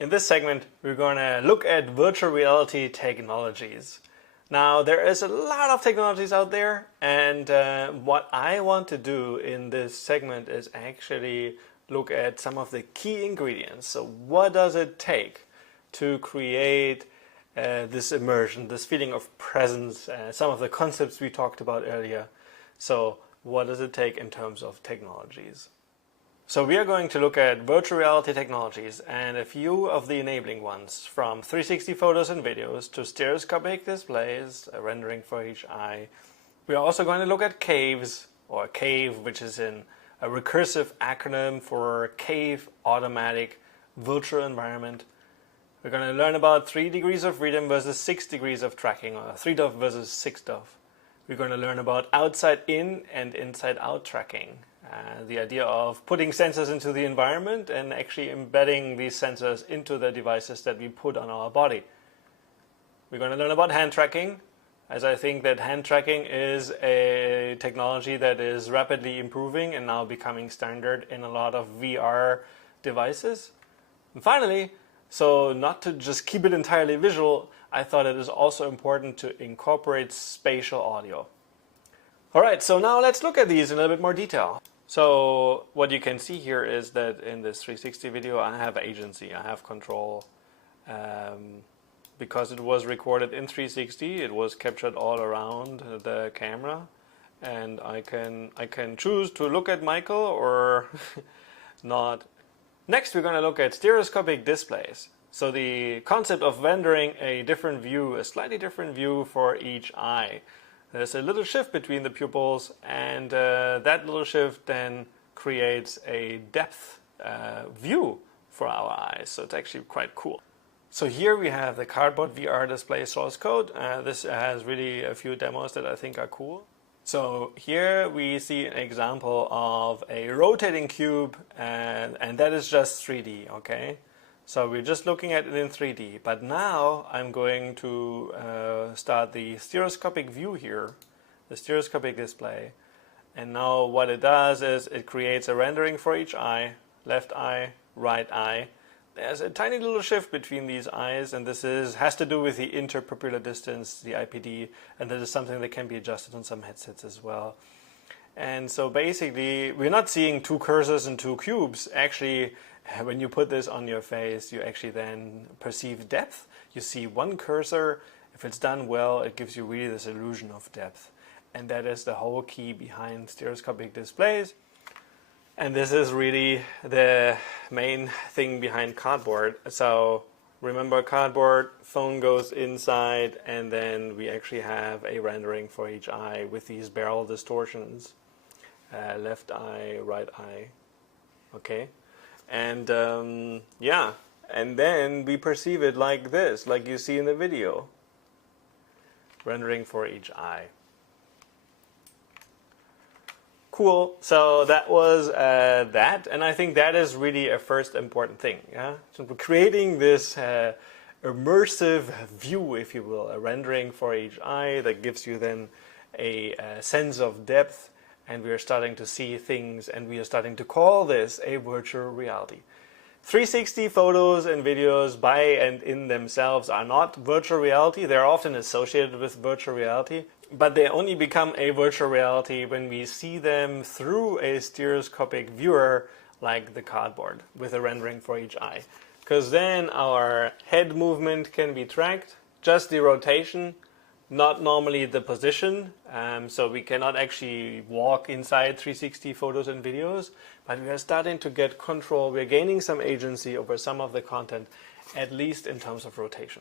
In this segment, we're going to look at virtual reality technologies. Now, there is a lot of technologies out there, and what I want to do in this segment is actually look at some of the key ingredients. So what does it take to create this immersion, this feeling of presence, some of the concepts we talked about earlier. So what does it take in terms of technologies? So we are going to look at virtual reality technologies and a few of the enabling ones, from 360 photos and videos to stereoscopic displays, a rendering for each eye. We are also going to look at caves, or CAVE, which is a recursive acronym for Cave Automatic Virtual Environment. We're going to learn about 3 degrees of freedom versus 6 degrees of tracking, or 3 DoF versus 6 DoF. We're going to learn about outside in and inside out tracking. The idea of putting sensors into the environment and actually embedding these sensors into the devices that we put on our body. We're going to learn about hand tracking, as I think that hand tracking is a technology that is rapidly improving and now becoming standard in a lot of VR devices. And finally, so not to just keep it entirely visual, I thought it is also important to incorporate spatial audio. Alright, so now let's look at these in a little bit more detail. So what you can see here is that in this 360 video I have agency, I have control. Because it was recorded in 360, it was captured all around the camera, and I can choose to look at Michael or not. Next we're going to look at stereoscopic displays. So the concept of rendering a different view, a slightly different view for each eye. There's a little shift between the pupils, and that little shift then creates a depth view for our eyes. So it's actually quite cool. So here we have the Cardboard VR display source code. This has really a few demos that I think are cool. So here we see an example of a rotating cube, and that is just 3D, okay? So we're just looking at it in 3D, but now I'm going to start the stereoscopic view here, the stereoscopic display. And now what it does is it creates a rendering for each eye, left eye, right eye. There's a tiny little shift between these eyes, and this has to do with the interpupillar distance, the IPD, and that is something that can be adjusted on some headsets as well. And so basically, we're not seeing 2 cursors and 2 cubes. Actually, when you put this on your face, you actually then perceive depth. You see 1 cursor. If it's done well, it gives you really this illusion of depth. And that is the whole key behind stereoscopic displays. And this is really the main thing behind Cardboard. So remember, Cardboard, phone goes inside, and then we actually have a rendering for each eye with these barrel distortions. Left eye, right eye. Okay. And yeah, and then we perceive it like this, like you see in the video. Rendering for each eye. Cool. So that was that, and I think that is really a first important thing. Yeah, so we're creating this immersive view, if you will, a rendering for each eye that gives you then a sense of depth. And we are starting to see things, and we are starting to call this a virtual reality. 360 photos and videos by and in themselves are not virtual reality. They're often associated with virtual reality, but they only become a virtual reality when we see them through a stereoscopic viewer like the Cardboard with a rendering for each eye. Because then our head movement can be tracked, just the rotation, not normally the position, so we cannot actually walk inside 360 photos and videos, but we are starting to get control. We're gaining some agency over some of the content, at least in terms of rotation.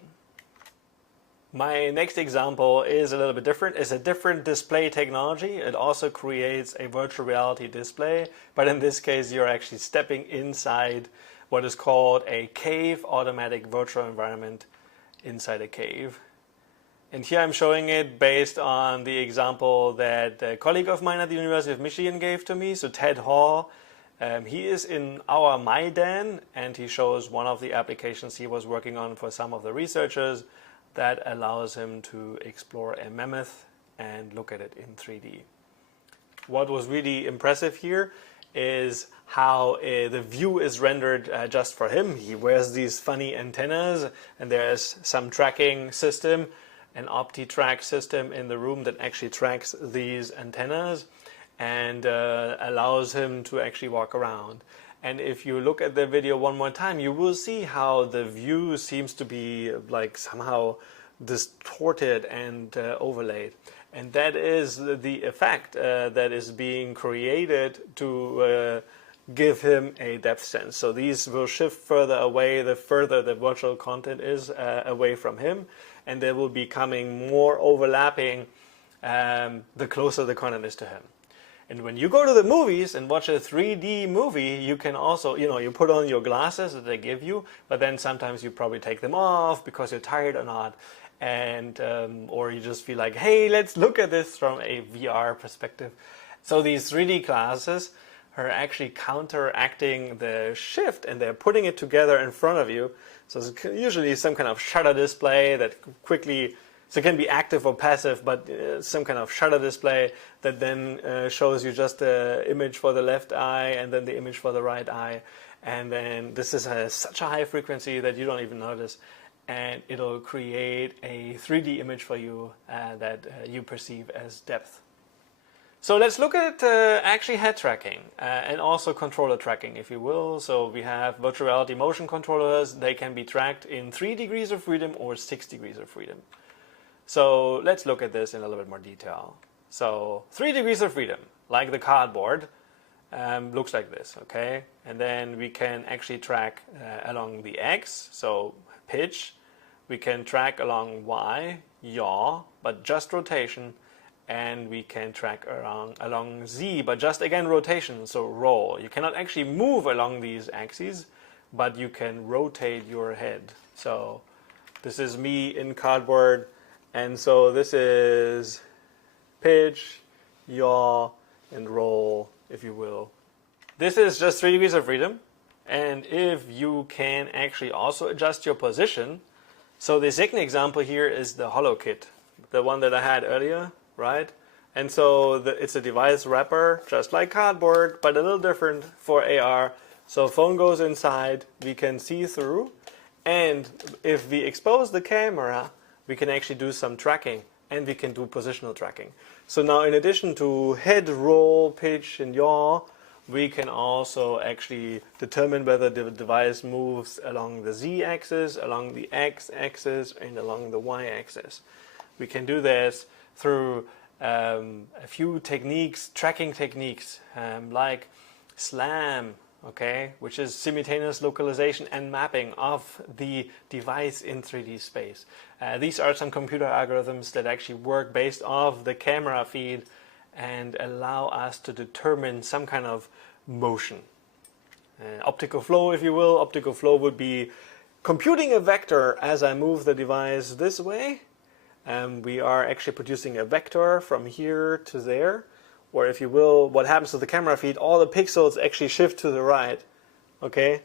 My next example is a little bit different. It's a different display technology. It also creates a virtual reality display, but in this case you're actually stepping inside what is called a cave automatic virtual environment inside a cave. And here I'm showing it based on the example that a colleague of mine at the University of Michigan gave to me, so Ted Hall. He is in our MyDAN, and he shows one of the applications he was working on for some of the researchers that allows him to explore a mammoth and look at it in 3D. What was really impressive here is how the view is rendered just for him. He wears these funny antennas, and there's some tracking system, an OptiTrack system in the room that actually tracks these antennas and allows him to actually walk around. And if you look at the video one more time, you will see how the view seems to be like somehow distorted and overlaid. And that is the effect that is being created to give him a depth sense. So these will shift further away the further the virtual content is away from him, and they will be becoming more overlapping the closer the content is to him. And when you go to the movies and watch a 3D movie, you can also, you put on your glasses that they give you, but then sometimes you probably take them off because you're tired or not, and or you just feel like, hey, let's look at this from a VR perspective. So these 3D glasses are actually counteracting the shift, and they're putting it together in front of you. So it's usually some kind of shutter display that quickly, so it can be active or passive, but some kind of shutter display that then shows you just the image for the left eye and then the image for the right eye. And then this is such a high frequency that you don't even notice. And it'll create a 3D image for you that you perceive as depth. So let's look at actually head tracking and also controller tracking, if you will. So we have virtual reality motion controllers. They can be tracked in 3 degrees of freedom or 6 degrees of freedom. So let's look at this in a little bit more detail. So 3 degrees of freedom, like the cardboard, looks like this, okay? And then we can actually track along the X, so pitch. We can track along Y, yaw, but just rotation. And we can track along Z, but just again rotation, so roll. You cannot actually move along these axes, but you can rotate your head. So this is me in cardboard. And so this is pitch, yaw, and roll, if you will. This is just 3 degrees of freedom. And if you can actually also adjust your position. So the second example here is the HoloKit, the one that I had earlier, right? And so it's a device wrapper, just like cardboard, but a little different for AR. So phone goes inside, we can see through. And if we expose the camera, we can actually do some tracking, and we can do positional tracking. So now in addition to head, roll, pitch, and yaw, we can also actually determine whether the device moves along the Z-axis, along the X-axis, and along the Y-axis. We can do this through a few techniques, tracking techniques, like SLAM, okay, which is simultaneous localization and mapping of the device in 3D space. These are some computer algorithms that actually work based off the camera feed and allow us to determine some kind of motion. Optical flow, if you will. Optical flow would be computing a vector as I move the device this way. We are actually producing a vector from here to there. Or if you will, what happens to the camera feed, all the pixels actually shift to the right, okay?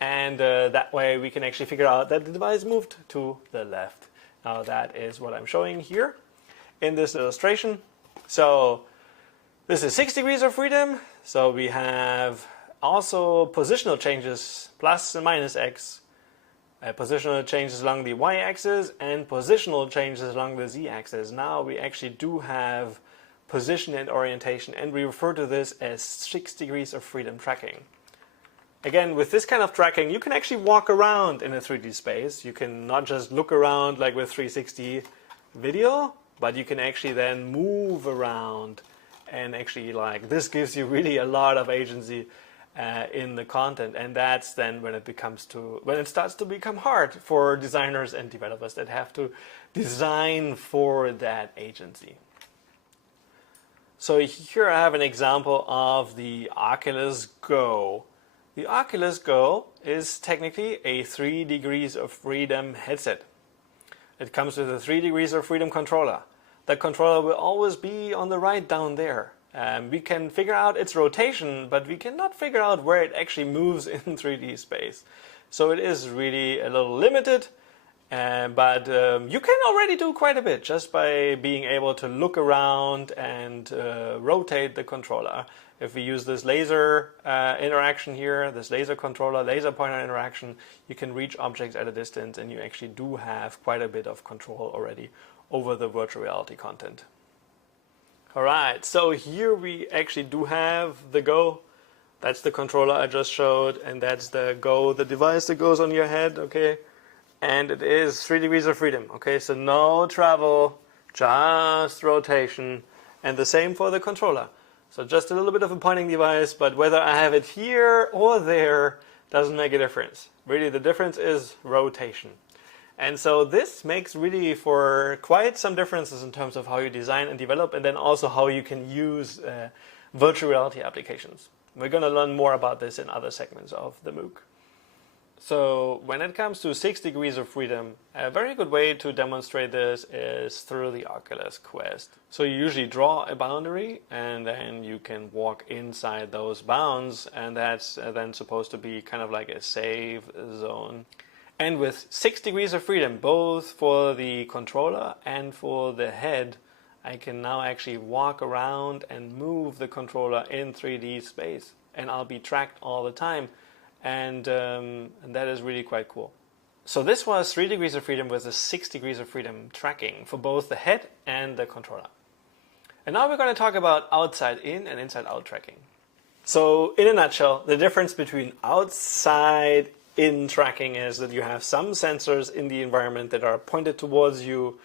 And that way we can actually figure out that the device moved to the left. Now that is what I'm showing here in this illustration. So this is 6 degrees of freedom. So we have also positional changes, plus and minus X, positional changes along the Y-axis, and positional changes along the Z-axis. Now we actually do have position and orientation, and we refer to this as 6 degrees of freedom tracking. Again, with this kind of tracking, you can actually walk around in a 3D space. You can not just look around like with 360 video, but you can actually then move around, and actually this gives you really a lot of agency in the content. And that's then when it starts to become hard for designers and developers that have to design for that agency. So here I have an example of the Oculus Go. The Oculus Go is technically a 3 degrees of freedom headset. It comes with a 3 degrees of freedom controller. The controller will always be on the right down there. We can figure out its rotation, but we cannot figure out where it actually moves in 3D space. So it is really a little limited, but you can already do quite a bit just by being able to look around and rotate the controller. If we use this laser interaction here, this laser controller, laser pointer interaction, you can reach objects at a distance, and you actually do have quite a bit of control already over the virtual reality content. Alright, so here we actually do have the Go. That's the controller I just showed, and that's the Go, the device that goes on your head, okay? And it is 3 degrees of freedom, okay? So no travel, just rotation, and the same for the controller. So just a little bit of a pointing device, but whether I have it here or there doesn't make a difference. Really, the difference is rotation. And so this makes really for quite some differences in terms of how you design and develop, and then also how you can use virtual reality applications. We're going to learn more about this in other segments of the MOOC. So when it comes to 6 degrees of freedom, a very good way to demonstrate this is through the Oculus Quest. So you usually draw a boundary, and then you can walk inside those bounds, and that's then supposed to be kind of like a safe zone. And with 6 degrees of freedom, both for the controller and for the head, I can now actually walk around and move the controller in 3D space, and I'll be tracked all the time. And that is really quite cool. So this was 3 degrees of freedom with the 6 degrees of freedom tracking for both the head and the controller. And now we're going to talk about outside in and inside out tracking. So in a nutshell, the difference between outside in tracking is that you have some sensors in the environment that are pointed towards you,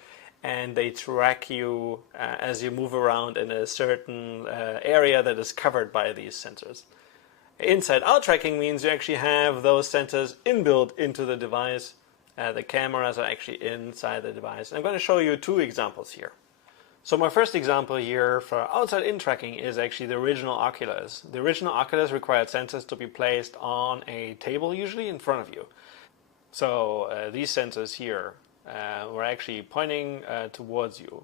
and they track you as you move around in a certain area that is covered by these sensors. Inside-out tracking means you actually have those sensors inbuilt into the device. The cameras are actually inside the device. And I'm going to show you 2 examples here. So my first example here for outside-in tracking is actually the original Oculus. The original Oculus required sensors to be placed on a table, usually in front of you. So these sensors here were actually pointing towards you.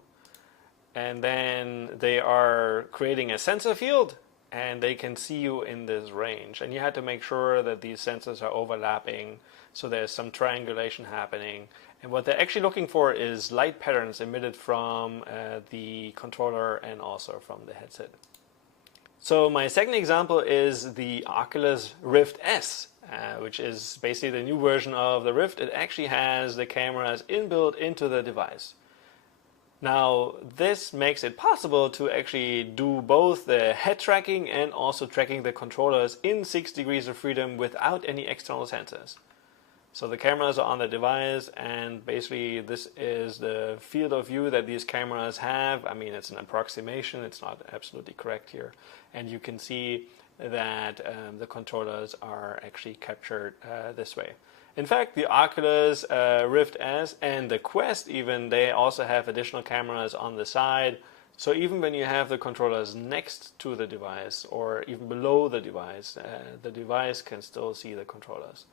And then they are creating a sensor field, and they can see you in this range. And you had to make sure that these sensors are overlapping, so there's some triangulation happening. And what they're actually looking for is light patterns emitted from the controller and also from the headset. So my second example is the Oculus Rift S, which is basically the new version of the Rift. It actually has the cameras inbuilt into the device. Now, this makes it possible to actually do both the head tracking and also tracking the controllers in 6 degrees of freedom without any external sensors. So the cameras are on the device, and basically this is the field of view that these cameras have. I mean, it's an approximation, it's not absolutely correct here. And you can see that the controllers are actually captured this way. In fact, the Oculus Rift S and the Quest even, they also have additional cameras on the side. So even when you have the controllers next to the device or even below the device can still see the controllers.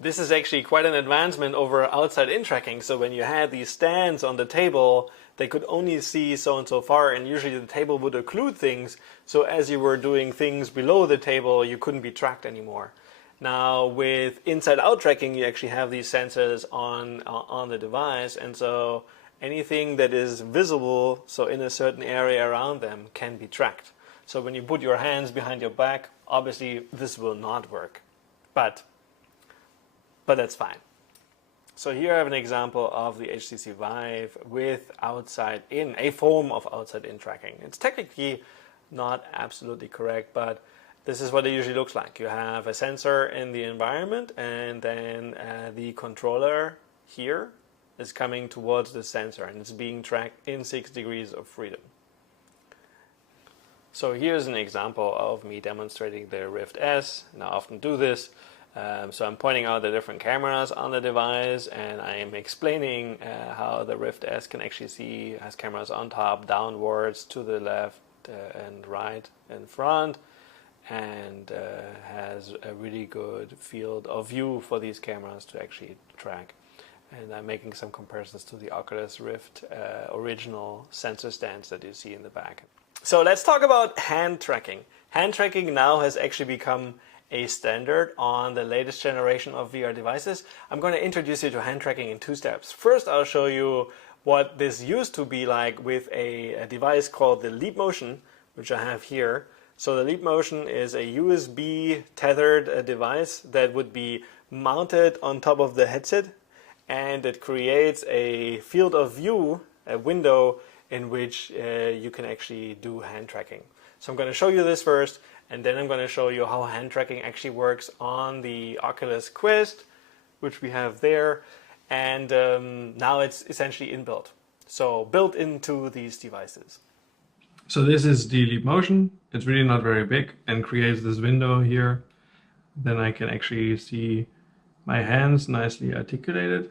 This is actually quite an advancement over outside-in tracking. So when you had these stands on the table, they could only see so and so far, and usually the table would occlude things. So as you were doing things below the table, you couldn't be tracked anymore. Now with inside-out tracking, you actually have these sensors on the device, and so anything that is visible, so in a certain area around them, can be tracked. So when you put your hands behind your back, obviously this will not work, but that's fine. So here I have an example of the HTC Vive with outside-in, a form of outside-in tracking. It's technically not absolutely correct, but this is what it usually looks like. You have a sensor in the environment, and then the controller here is coming towards the sensor, and it's being tracked in 6 degrees of freedom. So here's an example of me demonstrating the Rift S, and I often do this. So I'm pointing out the different cameras on the device, and I am explaining how the Rift S can actually has cameras on top, downwards, to the left and right and front, and has a really good field of view for these cameras to actually track. And I'm making some comparisons to the Oculus Rift original sensor stands that you see in the back. So let's talk about hand tracking. Hand tracking now has actually become a standard on the latest generation of VR devices. I'm going to introduce you to hand tracking in 2 steps. First, I'll show you what this used to be like with a device called the Leap Motion, which I have here. So the Leap Motion is a USB tethered device that would be mounted on top of the headset, and it creates a field of view, a window in which you can actually do hand tracking. So I'm going to show you this first, and then I'm going to show you how hand tracking actually works on the Oculus Quest, which we have there, and now it's essentially inbuilt. So built into these devices. So this is the Leap Motion. It's really not very big and creates this window here. Then I can actually see my hands nicely articulated.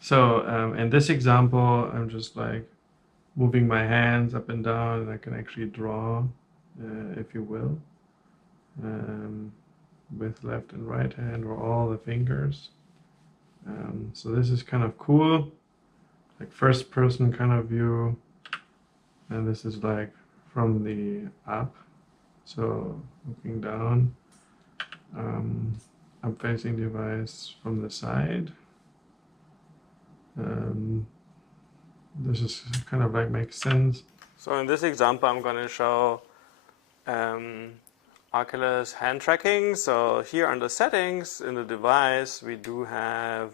So in this example, I'm just like moving my hands up and down, and I can actually draw, if you will, with left and right hand or all the fingers. So this is kind of cool, like first person kind of view. And this is like from the up, so looking down. I'm facing device from the side. This is kind of like makes sense. So in this example, I'm going to show Oculus hand tracking. So here under settings in the device, we do have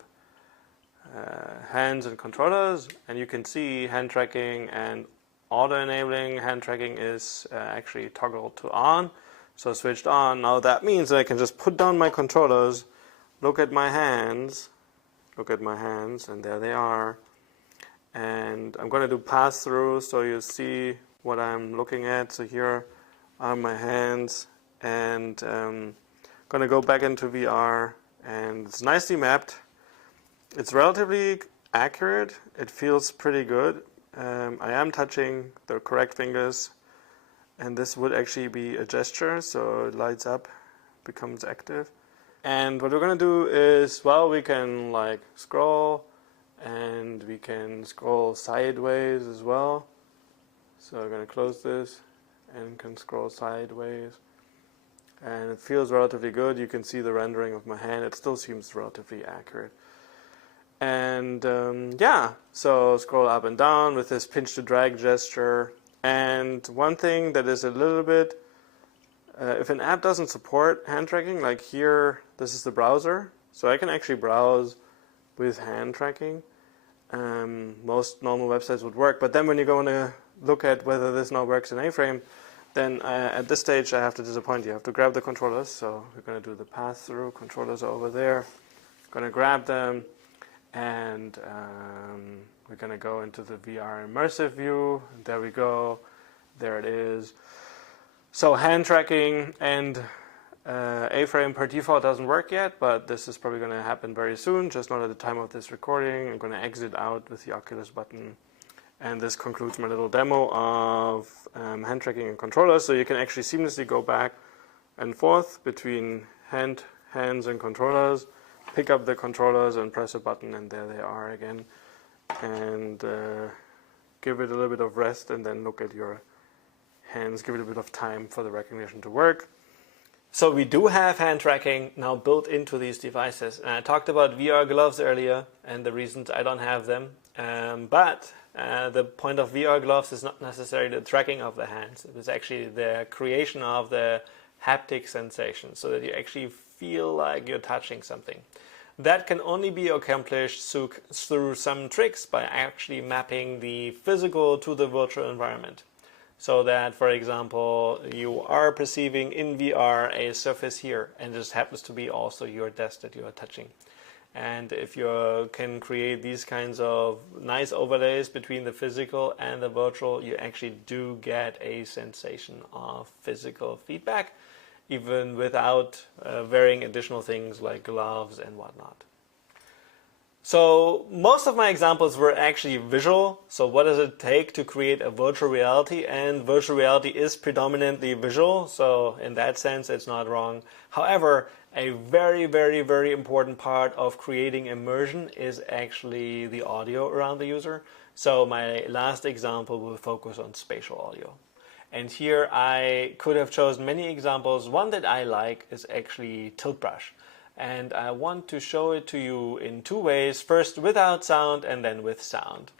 hands and controllers, and you can see hand tracking and auto-enabling hand tracking is actually toggled to on, so switched on. Now that means that I can just put down my controllers, look at my hands, and there they are. And I'm going to do pass-through so you see what I'm looking at. So here are my hands, and I'm going to go back into VR, and it's nicely mapped. It's relatively accurate. It feels pretty good. I am touching the correct fingers, and this would actually be a gesture, so it lights up, becomes active. And what we're going to do is, well, we can like scroll, and we can scroll sideways as well. So I'm going to close this and can scroll sideways, and it feels relatively good. You can see the rendering of my hand. It still seems relatively accurate. And yeah, so scroll up and down with this pinch to drag gesture. And one thing that is a little bit, if an app doesn't support hand tracking, like here, this is the browser. So I can actually browse with hand tracking. Most normal websites would work. But then when you're going to look at whether this now works in A-Frame, then at this stage I have to disappoint you. You have to grab the controllers. So we're going to do the pass-through. Controllers are over there. Going to grab them. And we're going to go into the VR immersive view. There we go. There it is. So hand tracking and A-Frame per default doesn't work yet, but this is probably going to happen very soon, just not at the time of this recording. I'm going to exit out with the Oculus button. And this concludes my little demo of hand tracking and controllers. So you can actually seamlessly go back and forth between hands and controllers. Pick up the controllers and press a button, and there they are again. And give it a little bit of rest, and then look at your hands. Give it a bit of time for the recognition to work. So we do have hand tracking now built into these devices. And I talked about VR gloves earlier and the reasons I don't have them. But the point of VR gloves is not necessarily the tracking of the hands. It is actually the creation of the haptic sensation, so that you actually feel like you're touching something. That can only be accomplished through some tricks by actually mapping the physical to the virtual environment. So that, for example, you are perceiving in VR a surface here, and this happens to be also your desk that you are touching. And if you can create these kinds of nice overlays between the physical and the virtual, you actually do get a sensation of physical feedback, even without wearing additional things like gloves and whatnot. So most of my examples were actually visual. So what does it take to create a virtual reality? And virtual reality is predominantly visual. So in that sense, it's not wrong. However, a very, very, very important part of creating immersion is actually the audio around the user. So my last example will focus on spatial audio. And here I could have chosen many examples. One that I like is actually Tilt Brush. And I want to show it to you in two ways. First without sound and then with sound.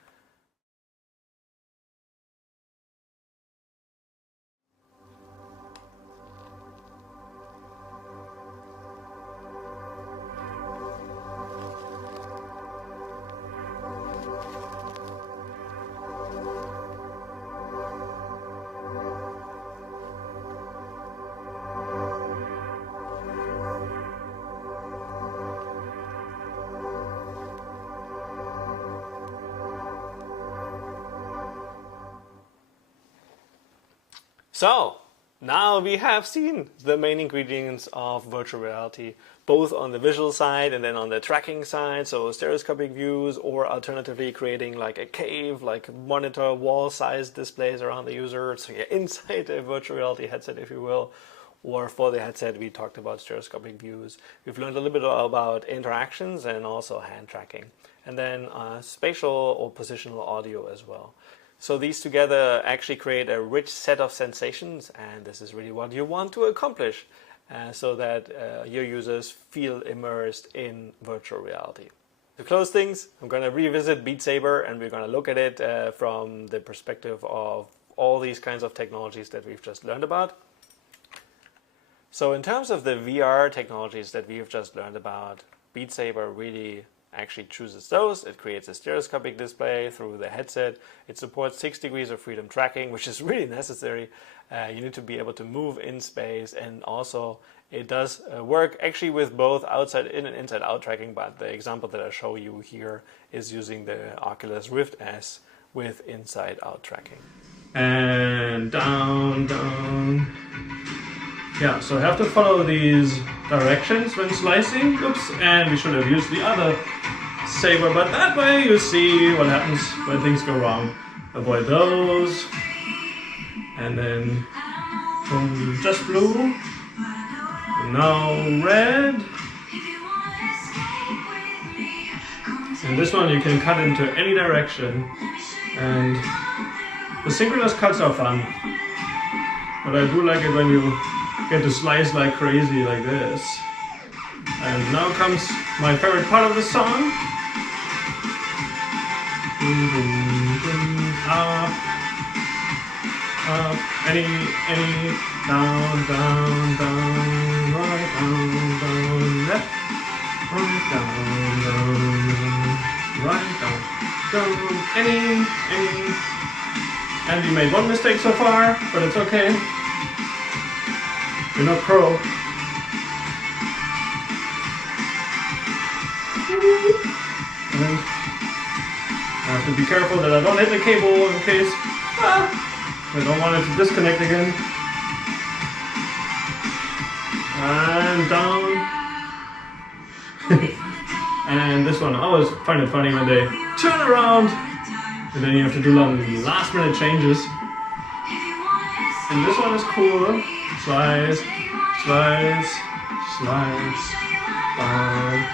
So, now we have seen the main ingredients of virtual reality, both on the visual side and then on the tracking side, so stereoscopic views, or alternatively creating like a cave, like monitor wall-sized displays around the user, so you're inside a virtual reality headset, if you will. Or for the headset, we talked about stereoscopic views. We've learned a little bit about interactions and also hand tracking. And then spatial or positional audio as well. So these together actually create a rich set of sensations, and this is really what you want to accomplish so that your users feel immersed in virtual reality. To close things, I'm going to revisit Beat Saber, and we're going to look at it from the perspective of all these kinds of technologies that we've just learned about. So in terms of the VR technologies that we've just learned about, Beat Saber really actually chooses those. It creates a stereoscopic display through the headset. It supports 6 degrees of freedom tracking, which is really necessary. You need to be able to move in space, and also it does work actually with both outside in and inside out tracking, but the example that I show you here is using the Oculus Rift S with inside out tracking. And down, down. Yeah, so I have to follow these directions when slicing. Oops, and we should have used the other saber, but that way you see what happens when things go wrong. Avoid those. And then boom, just blue. And now red. And this one you can cut into any direction. And the synchronous cuts are fun. But I do like it when you get to slice like crazy like this. And now comes my favorite part of the song. Up, up, any, down, down, down, right, down, left, right, down, right, down, any. And we made one mistake so far, but it's okay. You're not pro. And I have to be careful that I don't hit the cable in case I don't want it to disconnect again. And down. And this one, I always find it funny when they turn around and then you have to do last minute changes. And this one is cool. Slice, slice, slice, down.